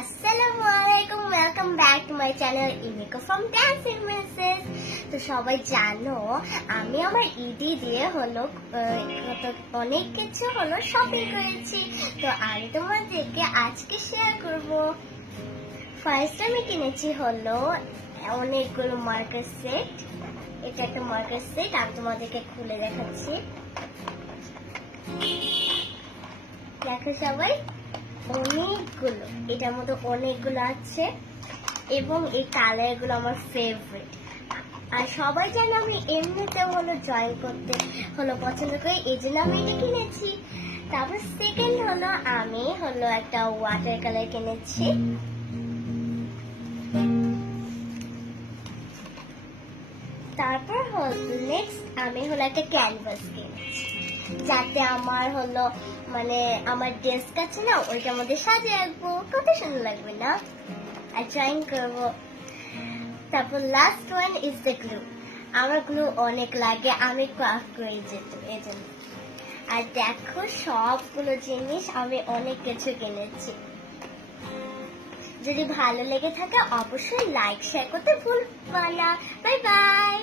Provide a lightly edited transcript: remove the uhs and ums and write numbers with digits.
আসসালামুয়ালাইকুম, welcome back to my channel Imika from dancing Mrs. তো সবাই জানো আমি আমার ইডি দিয়ে হলো অনেক কিছু হলো শপিং করেছি। তো আমি তোমাদেরকে আজকে শেয়ার করব। ফার্স্ট আমি কিনেছি হলো অনেকগুলো মার্কার সেট। এটা একটা মার্কার সেট, আমি তোমাদেরকে খুলে দেখাচ্ছি। দেখো সবাই, অনেকগুলো, এটার মধ্যে অনেকগুলো আছে এবং এই কালার গুলো আমার ফেভারিট। আর সবাই জানে আমি এমনিতেও হলো ড্রয়িং করতে হলো পছন্দ করি, এই জন্য আমি এটা কিনেছি। তারপর সেকেন্ড হলো আমি হলো একটা ওয়াটার কালার কিনেছি। তারপর হলো নেক্সট আমি হলো একটা ক্যানভাস কিনেছি, যাতে আমার হলো মানে আমার ডেস্ক আছে না, ওইটার মধ্যে সাজিয়ে রাখবো, কত সুন্দর লাগবে না, আর ড্রয়িং করবো। তারপর last one is the glue. আমার গ্লু অনেক লাগে, আমি ক্রাফট করে যেত এই জন্য। আর দেখো সবগুলো জিনিস আমি অনেক কিছু কিনেছি। যদি ভালো লেগে থাকে অবশ্যই লাইক শেয়ার করতে ভুলবা না। Bye bye.